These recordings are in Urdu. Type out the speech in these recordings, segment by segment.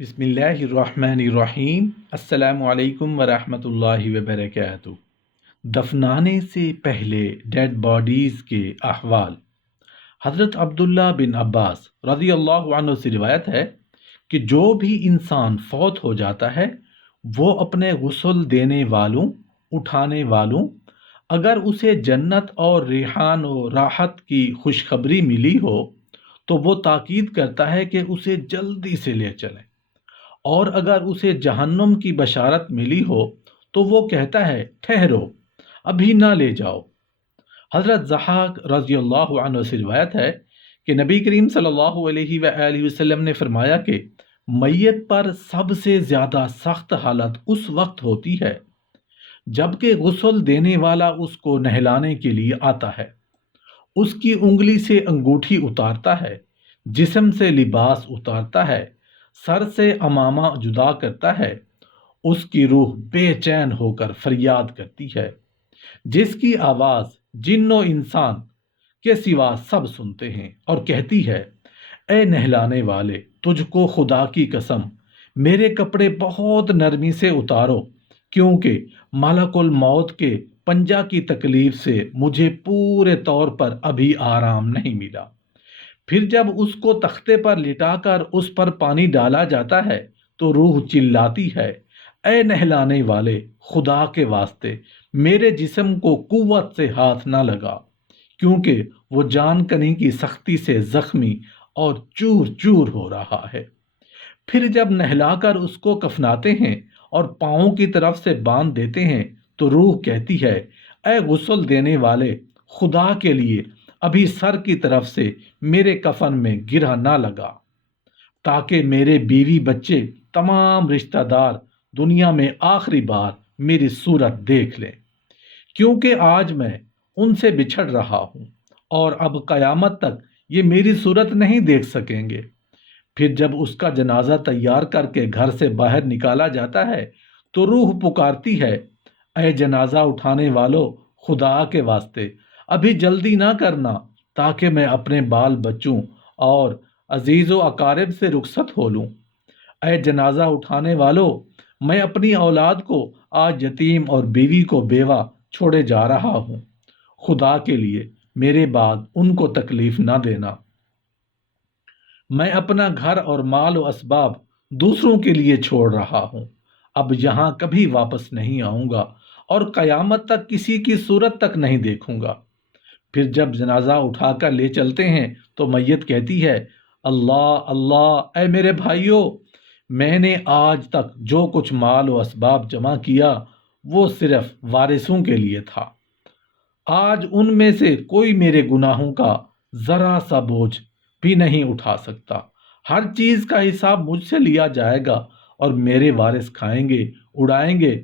بسم اللہ الرحمن الرحیم۔ السلام علیکم ورحمۃ اللہ وبرکاتہ۔ دفنانے سے پہلے ڈیڈ باڈیز کے احوال۔ حضرت عبداللہ بن عباس رضی اللہ عنہ سے روایت ہے کہ جو بھی انسان فوت ہو جاتا ہے وہ اپنے غسل دینے والوں، اٹھانے والوں، اگر اسے جنت اور ریحان و راحت کی خوشخبری ملی ہو تو وہ تاکید کرتا ہے کہ اسے جلدی سے لے چلیں، اور اگر اسے جہنم کی بشارت ملی ہو تو وہ کہتا ہے ٹھہرو، ابھی نہ لے جاؤ۔ حضرت ضحاک رضی اللہ عنہ سے روایت ہے کہ نبی کریم صلی اللہ علیہ وآلہ وسلم نے فرمایا کہ میت پر سب سے زیادہ سخت حالت اس وقت ہوتی ہے جبکہ غسل دینے والا اس کو نہلانے کے لیے آتا ہے، اس کی انگلی سے انگوٹھی اتارتا ہے، جسم سے لباس اتارتا ہے، سر سے امامہ جدا کرتا ہے، اس کی روح بے چین ہو کر فریاد کرتی ہے، جس کی آواز جن و انسان کے سوا سب سنتے ہیں، اور کہتی ہے اے نہلانے والے، تجھ کو خدا کی قسم میرے کپڑے بہت نرمی سے اتارو، کیونکہ ملک الموت کے پنجہ کی تکلیف سے مجھے پورے طور پر ابھی آرام نہیں ملا۔ پھر جب اس کو تختے پر لٹا کر اس پر پانی ڈالا جاتا ہے تو روح چلاتی ہے اے نہلانے والے، خدا کے واسطے میرے جسم کو قوت سے ہاتھ نہ لگا، کیونکہ وہ جان کنی کی سختی سے زخمی اور چور چور ہو رہا ہے۔ پھر جب نہلا کر اس کو کفناتے ہیں اور پاؤں کی طرف سے باندھ دیتے ہیں تو روح کہتی ہے اے غسل دینے والے، خدا کے لیے ابھی سر کی طرف سے میرے کفن میں گرہ نہ لگا، تاکہ میرے بیوی بچے تمام رشتہ دار دنیا میں آخری بار میری صورت دیکھ لیں، کیونکہ آج میں ان سے بچھڑ رہا ہوں اور اب قیامت تک یہ میری صورت نہیں دیکھ سکیں گے۔ پھر جب اس کا جنازہ تیار کر کے گھر سے باہر نکالا جاتا ہے تو روح پکارتی ہے اے جنازہ اٹھانے والو، خدا کے واسطے ابھی جلدی نہ کرنا، تاکہ میں اپنے بال بچوں اور عزیز و اقارب سے رخصت ہو لوں۔ اے جنازہ اٹھانے والو، میں اپنی اولاد کو آج یتیم اور بیوی کو بیوہ چھوڑے جا رہا ہوں، خدا کے لیے میرے بعد ان کو تکلیف نہ دینا۔ میں اپنا گھر اور مال و اسباب دوسروں کے لیے چھوڑ رہا ہوں، اب یہاں کبھی واپس نہیں آؤں گا اور قیامت تک کسی کی صورت تک نہیں دیکھوں گا۔ پھر جب جنازہ اٹھا کر لے چلتے ہیں تو میت کہتی ہے اللہ اللہ، اے میرے بھائیوں، میں نے آج تک جو کچھ مال و اسباب جمع کیا وہ صرف وارثوں کے لیے تھا، آج ان میں سے کوئی میرے گناہوں کا ذرا سا بوجھ بھی نہیں اٹھا سکتا، ہر چیز کا حساب مجھ سے لیا جائے گا اور میرے وارث کھائیں گے، اڑائیں گے۔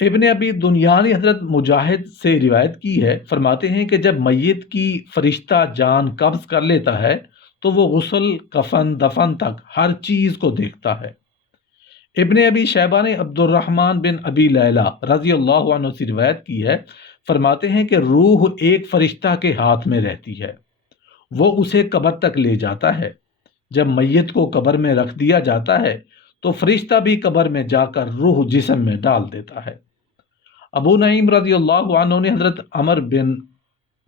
ابن ابی دنیا نے حضرت مجاہد سے روایت کی ہے، فرماتے ہیں کہ جب میت کی فرشتہ جان قبض کر لیتا ہے تو وہ غسل، کفن، دفن تک ہر چیز کو دیکھتا ہے۔ ابن ابی شیبہ نے عبد الرحمن بن ابی لیلہ رضی اللہ عنہ سے روایت کی ہے، فرماتے ہیں کہ روح ایک فرشتہ کے ہاتھ میں رہتی ہے، وہ اسے قبر تک لے جاتا ہے۔ جب میت کو قبر میں رکھ دیا جاتا ہے تو فرشتہ بھی قبر میں جا کر روح جسم میں ڈال دیتا ہے۔ ابو نعیم رضی اللہ عنہ نے حضرت عمر بن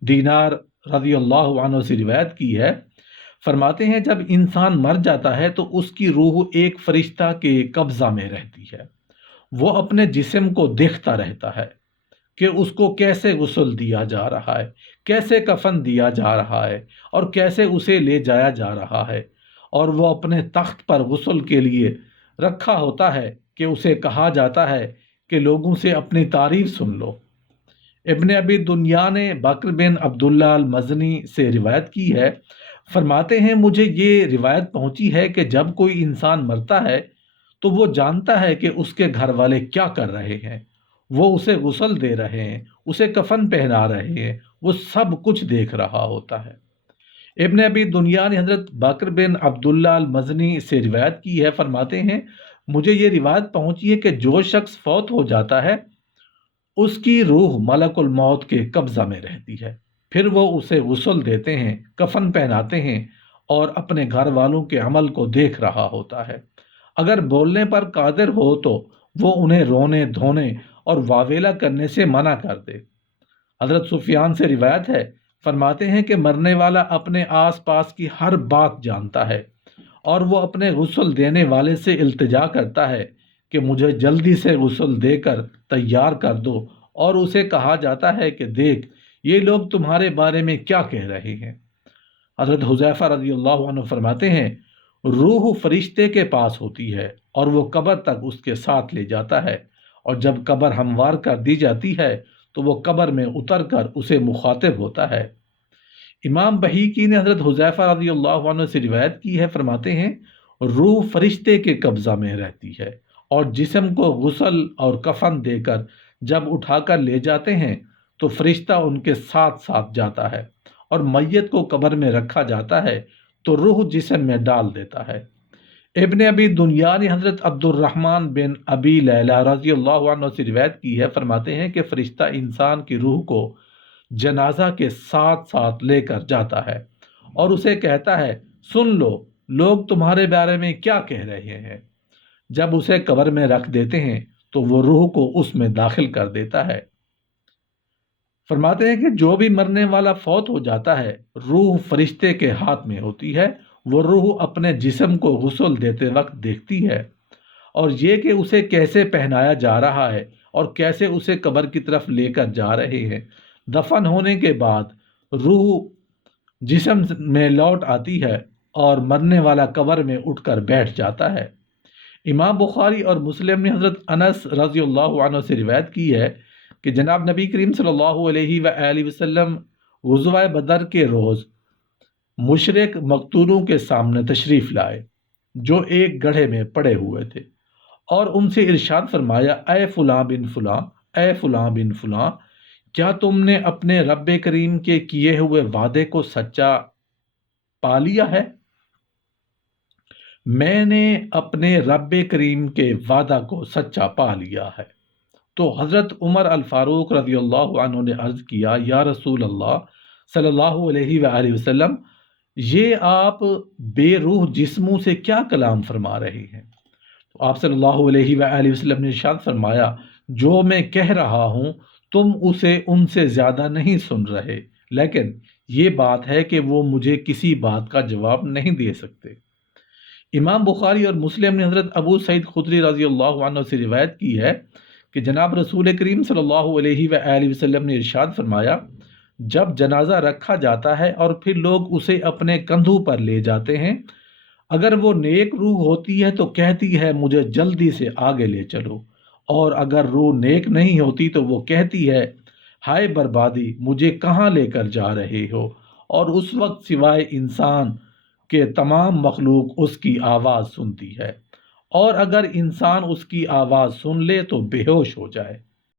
دینار رضی اللہ عنہ سے روایت کی ہے، فرماتے ہیں جب انسان مر جاتا ہے تو اس کی روح ایک فرشتہ کے قبضہ میں رہتی ہے، وہ اپنے جسم کو دیکھتا رہتا ہے کہ اس کو کیسے غسل دیا جا رہا ہے، کیسے کفن دیا جا رہا ہے اور کیسے اسے لے جایا جا رہا ہے، اور وہ اپنے تخت پر غسل کے لیے رکھا ہوتا ہے کہ اسے کہا جاتا ہے کہ لوگوں سے اپنی تعریف سن لو۔ ابن ابی دنیا نے بکر بن عبداللہ المزنی سے روایت کی ہے، فرماتے ہیں مجھے یہ روایت پہنچی ہے کہ جب کوئی انسان مرتا ہے تو وہ جانتا ہے کہ اس کے گھر والے کیا کر رہے ہیں، وہ اسے غسل دے رہے ہیں، اسے کفن پہنا رہے ہیں، وہ سب کچھ دیکھ رہا ہوتا ہے۔ ابن ابی دنیا نے حضرت بکر بن عبداللہ المزنی سے روایت کی ہے، فرماتے ہیں مجھے یہ روایت پہنچی ہے کہ جو شخص فوت ہو جاتا ہے اس کی روح ملک الموت کے قبضہ میں رہتی ہے، پھر وہ اسے غسل دیتے ہیں، کفن پہناتے ہیں اور اپنے گھر والوں کے عمل کو دیکھ رہا ہوتا ہے۔ اگر بولنے پر قادر ہو تو وہ انہیں رونے دھونے اور واویلا کرنے سے منع کر دے۔ حضرت سفیان سے روایت ہے، فرماتے ہیں کہ مرنے والا اپنے آس پاس کی ہر بات جانتا ہے، اور وہ اپنے غسل دینے والے سے التجا کرتا ہے کہ مجھے جلدی سے غسل دے کر تیار کر دو، اور اسے کہا جاتا ہے کہ دیکھ یہ لوگ تمہارے بارے میں کیا کہہ رہے ہیں۔ حضرت حذیفہ رضی اللہ عنہ فرماتے ہیں، روح فرشتے کے پاس ہوتی ہے اور وہ قبر تک اس کے ساتھ لے جاتا ہے، اور جب قبر ہموار کر دی جاتی ہے تو وہ قبر میں اتر کر اسے مخاطب ہوتا ہے۔ امام بہیقی نے حضرت حذیفہ رضی اللہ عنہ سے روایت کی ہے، فرماتے ہیں روح فرشتے کے قبضہ میں رہتی ہے، اور جسم کو غسل اور کفن دے کر جب اٹھا کر لے جاتے ہیں تو فرشتہ ان کے ساتھ ساتھ جاتا ہے، اور میت کو قبر میں رکھا جاتا ہے تو روح جسم میں ڈال دیتا ہے۔ ابن ابی دنیا نے حضرت عبد الرحمن بن ابی لیلہ رضی اللہ عنہ سے روایت کی ہے، فرماتے ہیں کہ فرشتہ انسان کی روح کو جنازہ کے ساتھ ساتھ لے کر جاتا ہے اور اسے کہتا ہے سن لو لوگ تمہارے بارے میں کیا کہہ رہے ہیں۔ جب اسے قبر میں رکھ دیتے ہیں تو وہ روح کو اس میں داخل کر دیتا ہے۔ فرماتے ہیں کہ جو بھی مرنے والا فوت ہو جاتا ہے روح فرشتے کے ہاتھ میں ہوتی ہے، وہ روح اپنے جسم کو غسل دیتے وقت دیکھتی ہے، اور یہ کہ اسے کیسے پہنایا جا رہا ہے اور کیسے اسے قبر کی طرف لے کر جا رہے ہیں۔ دفن ہونے کے بعد روح جسم میں لوٹ آتی ہے اور مرنے والا قبر میں اٹھ کر بیٹھ جاتا ہے۔ امام بخاری اور مسلم نے حضرت انس رضی اللہ عنہ سے روایت کی ہے کہ جناب نبی کریم صلی اللہ علیہ وآلہ وسلم غزوہ بدر کے روز مشرک مقتولوں کے سامنے تشریف لائے جو ایک گڑھے میں پڑے ہوئے تھے، اور ان سے ارشاد فرمایا اے فلاں بن فلاں، اے فلاں بن فلاں، کیا تم نے اپنے رب کریم کے کیے ہوئے وعدے کو سچا پا لیا ہے؟ میں نے اپنے رب کریم کے وعدہ کو سچا پا لیا ہے۔ تو حضرت عمر الفاروق رضی اللہ عنہ نے عرض کیا یا رسول اللہ صلی اللہ علیہ وآلہ وسلم، یہ آپ بے روح جسموں سے کیا کلام فرما رہے ہیں؟ تو آپ صلی اللہ علیہ وآلہ وسلم نے ارشاد فرمایا جو میں کہہ رہا ہوں تم اسے ان سے زیادہ نہیں سن رہے، لیکن یہ بات ہے کہ وہ مجھے کسی بات کا جواب نہیں دے سکتے۔ امام بخاری اور مسلم نے حضرت ابو سعید خدری رضی اللہ عنہ سے روایت کی ہے کہ جناب رسول کریم صلی اللہ علیہ وآلہ وسلم نے ارشاد فرمایا جب جنازہ رکھا جاتا ہے اور پھر لوگ اسے اپنے کندھوں پر لے جاتے ہیں، اگر وہ نیک روح ہوتی ہے تو کہتی ہے مجھے جلدی سے آگے لے چلو، اور اگر روح نیک نہیں ہوتی تو وہ کہتی ہے ہائے بربادی، مجھے کہاں لے کر جا رہے ہو، اور اس وقت سوائے انسان کے تمام مخلوق اس کی آواز سنتی ہے، اور اگر انسان اس کی آواز سن لے تو بے ہوش ہو جائے۔